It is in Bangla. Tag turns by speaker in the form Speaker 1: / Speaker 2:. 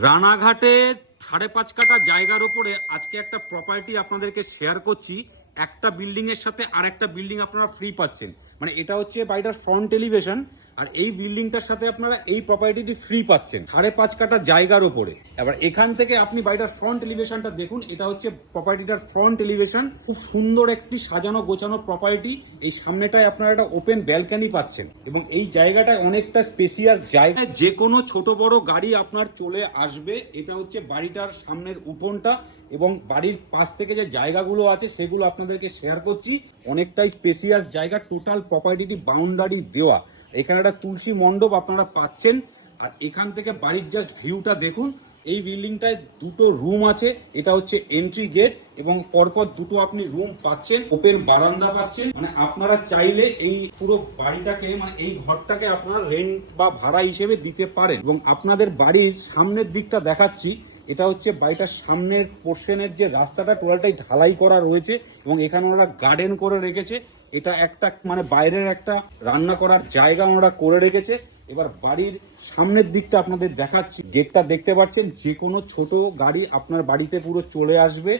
Speaker 1: রানাঘাটের সাড়ে পাঁচ কাটা জায়গার ওপরে আজকে একটা প্রপার্টি আপনাদেরকে শেয়ার করছি। একটা বিল্ডিংয়ের সাথে আর একটা বিল্ডিং আপনারা ফ্রি পাচ্ছেন। মানে এটা হচ্ছে বাড়িটার ফ্রন্ট এলিভেশন আর এই বিল্ডিংটার সাথে আপনারা এই প্রপার্টিটি ফ্রি পাচ্ছেন। সাড়ে পাঁচ কাটা জায়গার ওপরে এবার এখান থেকে আপনি বাড়িটার ফ্রন্ট এলিভেশনটা দেখুন। এটা হচ্ছে প্রপার্টিটার ফ্রন্ট এলিভেশন খুব সুন্দর একটি সাজানো গোছানো প্রপার্টি এই সামনেটায় আপনারা একটা ওপেন ব্যালকানি পাচ্ছেন। এবং এই জায়গাটা অনেকটা স্পেসিয়াস জায়গা। যে কোনো ছোট বড় গাড়ি আপনার চলে আসবে। এটা হচ্ছে বাড়িটার সামনের উঠোনটা এবং বাড়ির পাশ থেকে যে জায়গাগুলো আছে, সেগুলো আপনাদেরকে শেয়ার করছি। অনেকটাই স্পেসিয়াস জায়গা। টোটাল প্রপার্টিটি বাউন্ডারি দেওয়া। এখানে একটা তুলসী মণ্ডপ আপনারা পাচ্ছেন। আর এখান থেকে বাড়ির জাস্ট ভিউটা দেখুন। এই বিল্ডিংটায় দুটো রুম আছে, এটা হচ্ছে এন্ট্রি গেট এবং পরপর দুটো আপনি রুম পাচ্ছেন। ওপেন বারান্দা পাচ্ছেন। মানে আপনারা চাইলে এই পুরো বাড়িটাকে মানে এই ঘরটাকে আপনারা রেন্ট বা ভাড়া হিসেবে দিতে পারেন। এবং আপনাদের বাড়ির সামনের দিকটা দেখাচ্ছি। এটা হচ্ছে বাড়িটার সামনের পোর্শনের যে রাস্তাটা, টোটালটাই ঢালাই করা রয়েছে এবং এখানে ওরা গার্ডেন করে রেখেছে। এটা একটা মানে বাইরের একটা রান্না করার জায়গা ওনারা করে রেখেছে। এবার বাড়ির সামনের দিকটা আপনাদের দেখাচ্ছি। গেটটা দেখতে পাচ্ছেন যে কোনো ছোট গাড়ি আপনার বাড়িতে পুরো চলে আসবে।